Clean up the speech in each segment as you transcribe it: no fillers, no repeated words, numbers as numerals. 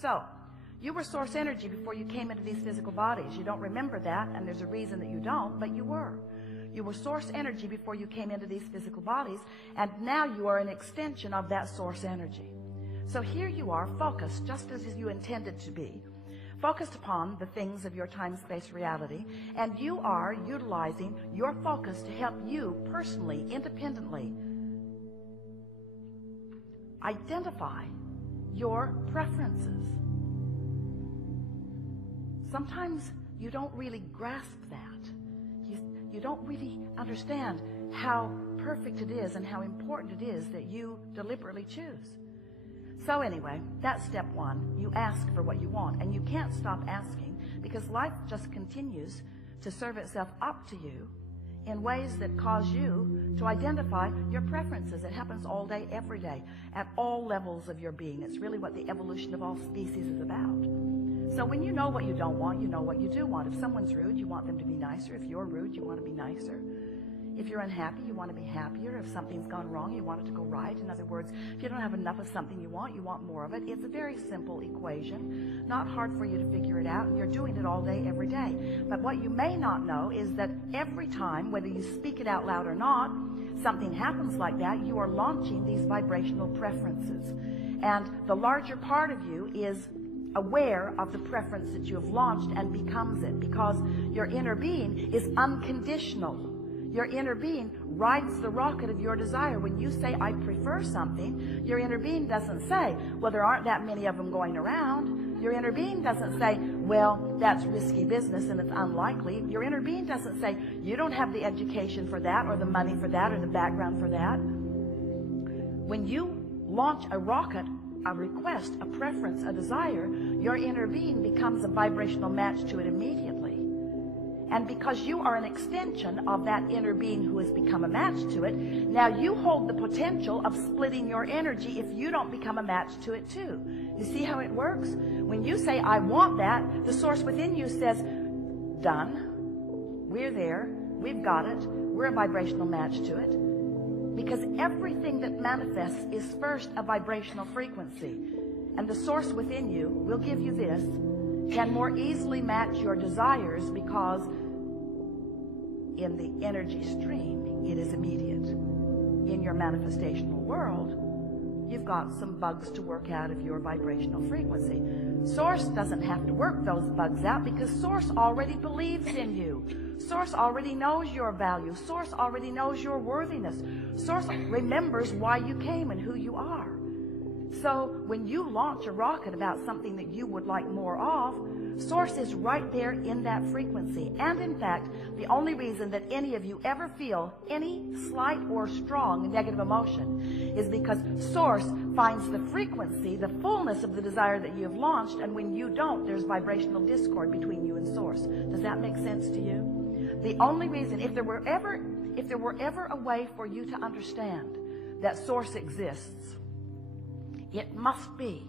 So, you were source energy before you came into these physical bodies. You don't remember that, and there's a reason that you don't, but you were. You were source energy before you came into these physical bodies, and now you are an extension of that source energy. So here you are, focused, just as you intended to be, focused upon the things of your time-space reality, and you are utilizing your focus to help you personally, independently, identify your preferences. Sometimes you don't really grasp that. You don't really understand how perfect it is and how important it is that you deliberately choose. So anyway, that's step one. You ask for what you want, and you can't stop asking because life just continues to serve itself up to you in ways that cause you to identify your preferences. It happens all day, every day, at all levels of your being. It's really what the evolution of all species is about. So when you know what you don't want, you know what you do want. If someone's rude, you want them to be nicer. If you're rude, you want to be nicer. If you're unhappy, you want to be happier. If something's gone wrong, you want it to go right. In other words, if you don't have enough of something you want more of it. It's a very simple equation, not hard for you to figure it out, and you're doing it all day, every day. But what you may not know is that every time, whether you speak it out loud or not, something happens like that, you are launching these vibrational preferences. And the larger part of you is aware of the preference that you have launched and becomes it, because your inner being is unconditional. Your inner being rides the rocket of your desire. When you say, I prefer something, your inner being doesn't say, well, there aren't that many of them going around. Your inner being doesn't say, well, that's risky business and it's unlikely. Your inner being doesn't say, you don't have the education for that or the money for that or the background for that. When you launch a rocket, a request, a preference, a desire, your inner being becomes a vibrational match to it immediately. And because you are an extension of that inner being who has become a match to it, now you hold the potential of splitting your energy if you don't become a match to it too. You see how it works? When you say, I want that, the source within you says, done. We're there. We've got it. We're a vibrational match to it. Because everything that manifests is first a vibrational frequency. And the source within you will give you this, can more easily match your desires because in the energy stream, it is immediate. In your manifestational world, you've got some bugs to work out of your vibrational frequency. Source doesn't have to work those bugs out because Source already believes in you. Source already knows your value. Source already knows your worthiness. Source remembers why you came and who you are. So when you launch a rocket about something that you would like more of, Source is right there in that frequency. And in fact, the only reason that any of you ever feel any slight or strong negative emotion is because Source finds the frequency, the fullness of the desire that you have launched, and when you don't, there's vibrational discord between you and Source. Does that make sense to you? The only reason, if there were ever a way for you to understand that Source exists, it must be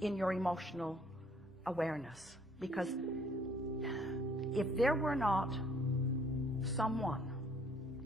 in your emotional awareness. Because if there were not someone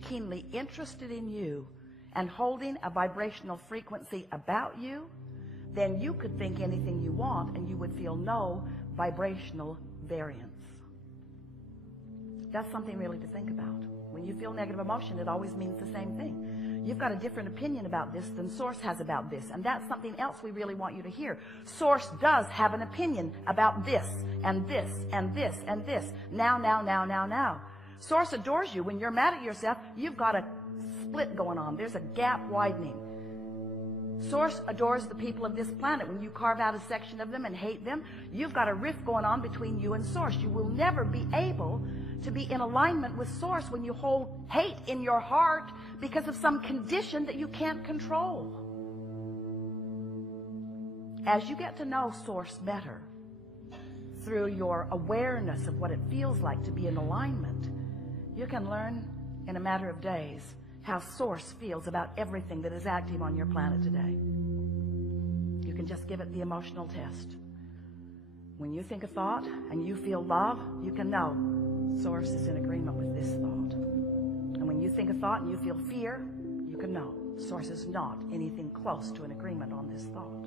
keenly interested in you and holding a vibrational frequency about you, then you could think anything you want and you would feel no vibrational variance. That's something really to think about. When you feel negative emotion, it always means the same thing. You've got a different opinion about this than Source has about this. And that's something else we really want you to hear. Source does have an opinion about this, and this, and this, and this. Now. Source adores you. When you're mad at yourself, you've got a split going on. There's a gap widening. Source adores the people of this planet. When you carve out a section of them and hate them, you've got a rift going on between you and Source. You will never be able to be in alignment with Source when you hold hate in your heart because of some condition that you can't control. As you get to know Source better through your awareness of what it feels like to be in alignment, you can learn in a matter of days how Source feels about everything that is active on your planet today. You can just give it the emotional test. When you think a thought and you feel love, you can know Source is in agreement with this thought. And when you think a thought and you feel fear, you can know Source is not anything close to an agreement on this thought.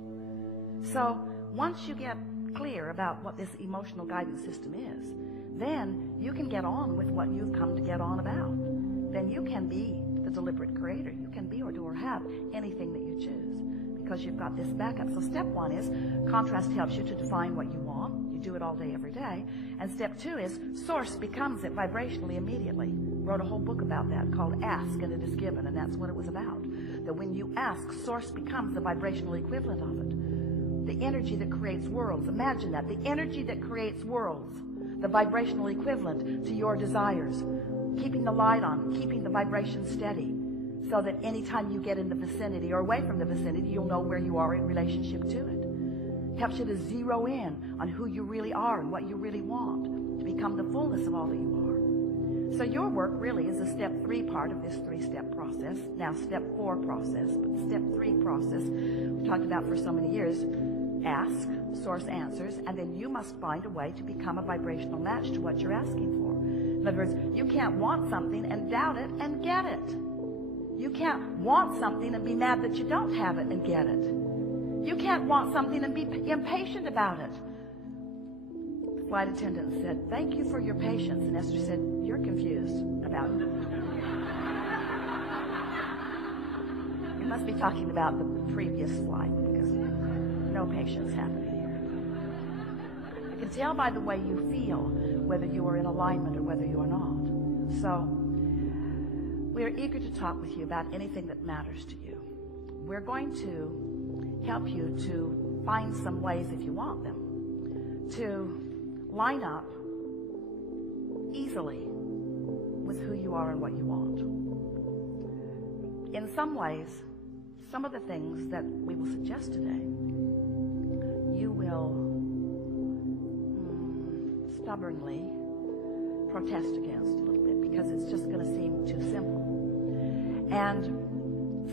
So once you get clear about what this emotional guidance system is, then you can get on with what you've come to get on about. Then you can be the deliberate creator. You can be or do or have anything that you choose because you've got this backup. So step one is contrast helps you to define what you want. You do it all day, every day. And step two is source becomes it vibrationally immediately. Wrote a whole book about that called Ask and It Is Given, and that's what it was about. That when you ask, source becomes the vibrational equivalent of it. The energy that creates worlds. Imagine that. The energy that creates worlds. The vibrational equivalent to your desires. Keeping the light on, keeping the vibration steady, so that anytime you get in the vicinity or away from the vicinity, you'll know where you are in relationship to it. Helps you to zero in on who you really are and what you really want, to become the fullness of all that you are. So your work really is a step 3 part of this 3-step process. Now step 4 process, but step 3 process we've talked about for so many years. Ask, source answers, and then you must find a way to become a vibrational match to what you're asking for. In other words, you can't want something and doubt it and get it. You can't want something and be mad that you don't have it and get it. You can't want something and be impatient about it. The flight attendant said, "Thank you for your patience." And Esther said, "You're confused about it." You must be talking about the previous flight because no patience happening here. You can tell by the way you feel whether you are in alignment or whether you are not. So, we are eager to talk with you about anything that matters to you. We're going to help you to find some ways, if you want them, to line up easily with who you are and what you want. In some ways, some of the things that we will suggest today, you will stubbornly protest against a little bit because it's just going to seem too simple. And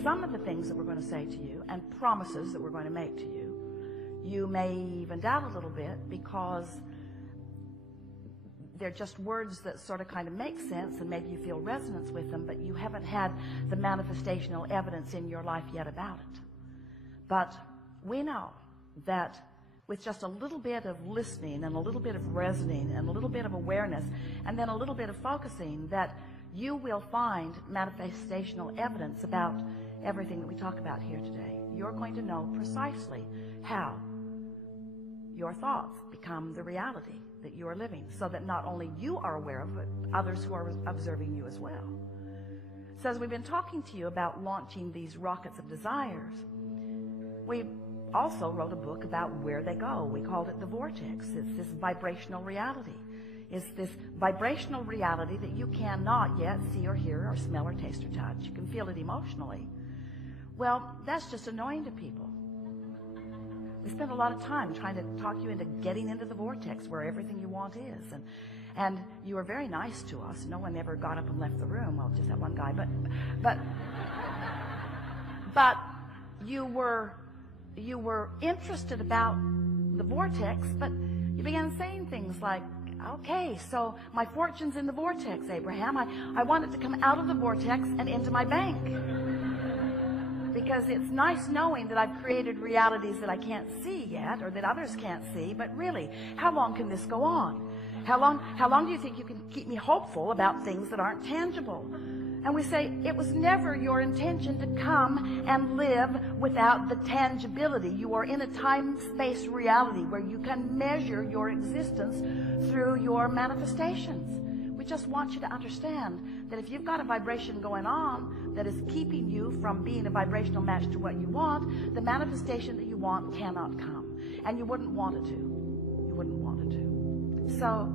some of the things that we're going to say to you and promises that we're going to make to you, you may even doubt a little bit because they're just words that sort of kind of make sense and maybe you feel resonance with them, but you haven't had the manifestational evidence in your life yet about it. But we know that with just a little bit of listening and a little bit of resonating and a little bit of awareness and then a little bit of focusing, that you will find manifestational evidence about everything that we talk about here today. You're going to know precisely how your thoughts become the reality that you are living, so that not only you are aware of it, others who are observing you as well. So as we've been talking to you about launching these rockets of desires, we also wrote a book about where they go. We called it The Vortex. It's this vibrational reality. It's this vibrational reality that you cannot yet see or hear or smell or taste or touch. You can feel it emotionally. Well, that's just annoying to people. We spend a lot of time trying to talk you into getting into the vortex where everything you want is. And you were very nice to us. No one ever got up and left the room. Well, just that one guy. But you were interested about the vortex, but you began saying things like, okay, so my fortune's in the vortex, Abraham. I want it to come out of the vortex and into my bank. Because it's nice knowing that I've created realities that I can't see yet, or that others can't see, but really, how long can this go on? How long do you think you can keep me hopeful about things that aren't tangible? And we say, it was never your intention to come and live without the tangibility. You are in a time-space reality where you can measure your existence through your manifestations. We just want you to understand that if you've got a vibration going on that is keeping you from being a vibrational match to what you want, the manifestation that you want cannot come. And you wouldn't want it to. You wouldn't want it to. So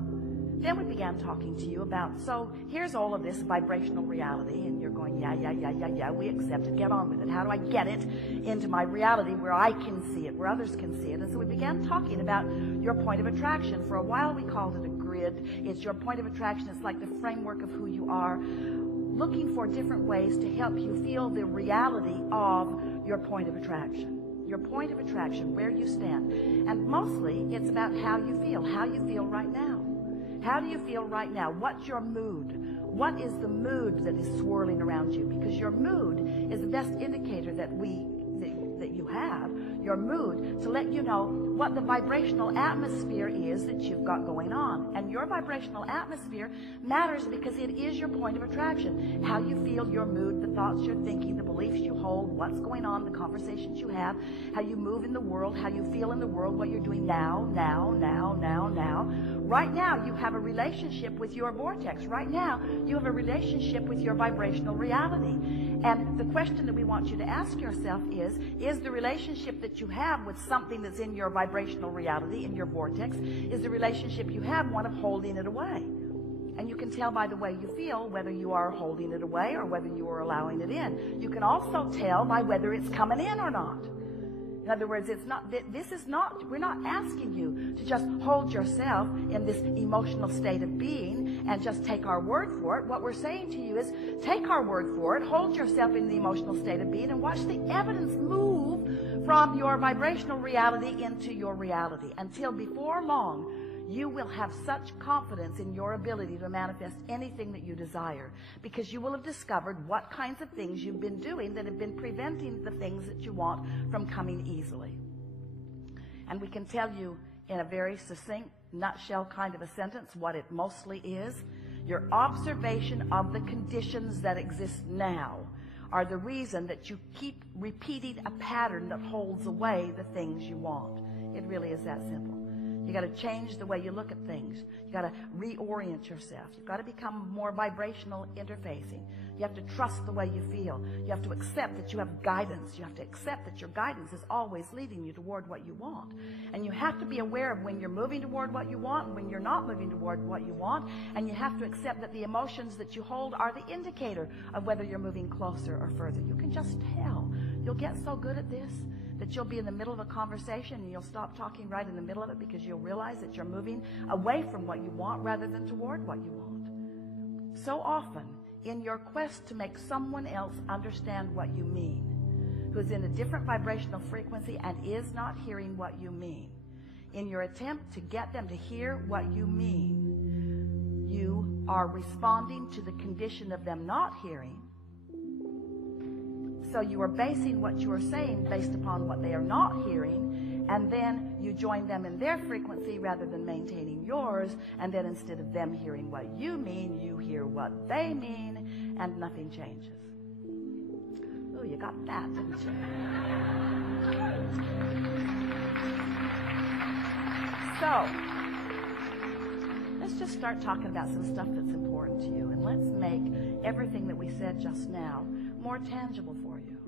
then we began talking to you about, so here's all of this vibrational reality, and you're going, yeah, we accept it, get on with it. How do I get it into my reality where I can see it, where others can see it? And so we began talking about your point of attraction. For a while we called it a grid. It's your point of attraction. It's like the framework of who you are, looking for different ways to help you feel the reality of your point of attraction. Your point of attraction, where you stand. And mostly it's about how you feel right now. How do you feel right now? What's your mood? What is the mood that is swirling around you? Because your mood is the best indicator that you have. your mood, to let you know what the vibrational atmosphere is that you've got going on. And your vibrational atmosphere matters because it is your point of attraction. How you feel, your mood, the thoughts you're thinking, the beliefs you hold, what's going on, the conversations you have, how you move in the world, how you feel in the world, what you're doing now. Right now, you have a relationship with your vortex. Right now, you have a relationship with your vibrational reality. And the question that we want you to ask yourself is the relationship that you have with something that's in your vibrational reality, in your vortex, is the relationship you have one of holding it away? And you can tell by the way you feel whether you are holding it away or whether you are allowing it in. You can also tell by whether it's coming in or not. In other words, we're not asking you to just hold yourself in this emotional state of being and just take our word for it. What we're saying to you is take our word for it, hold yourself in the emotional state of being, and watch the evidence move from your vibrational reality into your reality until before long you will have such confidence in your ability to manifest anything that you desire, because you will have discovered what kinds of things you've been doing that have been preventing the things that you want from coming easily. And we can tell you in a very succinct, nutshell kind of a sentence what it mostly is. Your observation of the conditions that exist now are the reason that you keep repeating a pattern that holds away the things you want. It really is that simple. You got to change the way you look at things. You got to reorient yourself. You've got to become more vibrational interfacing. You have to trust the way you feel. You have to accept that you have guidance. You have to accept that your guidance is always leading you toward what you want. And you have to be aware of when you're moving toward what you want and when you're not moving toward what you want. And you have to accept that the emotions that you hold are the indicator of whether you're moving closer or further. You can just tell. You'll get so good at this that you'll be in the middle of a conversation and you'll stop talking right in the middle of it because you'll realize that you're moving away from what you want rather than toward what you want. So often, in your quest to make someone else understand what you mean, who's in a different vibrational frequency and is not hearing what you mean, in your attempt to get them to hear what you mean, you are responding to the condition of them not hearing. So you are basing what you are saying based upon what they are not hearing, and then you join them in their frequency rather than maintaining yours, and then instead of them hearing what you mean, you hear what they mean, and nothing changes. Oh, you got that, didn't you? So, let's just start talking about some stuff that's important to you, and let's make everything that we said just now more tangible for you.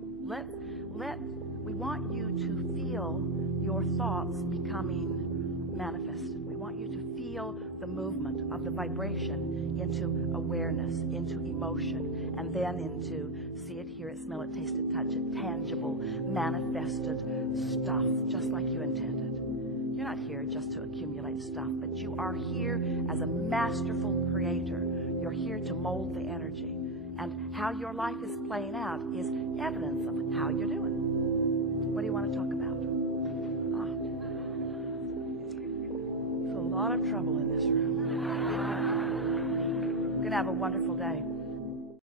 We want you to feel your thoughts becoming manifested. We want you to feel the movement of the vibration into awareness, into emotion, and then into see it, hear it, smell it, taste it, touch it, tangible, manifested stuff, just like you intended. You're not here just to accumulate stuff, but you are here as a masterful creator. You're here to mold the energy. And how your life is playing out is evidence of how you're doing. What do you want to talk about? There's a lot of trouble in this room. We're going to have a wonderful day.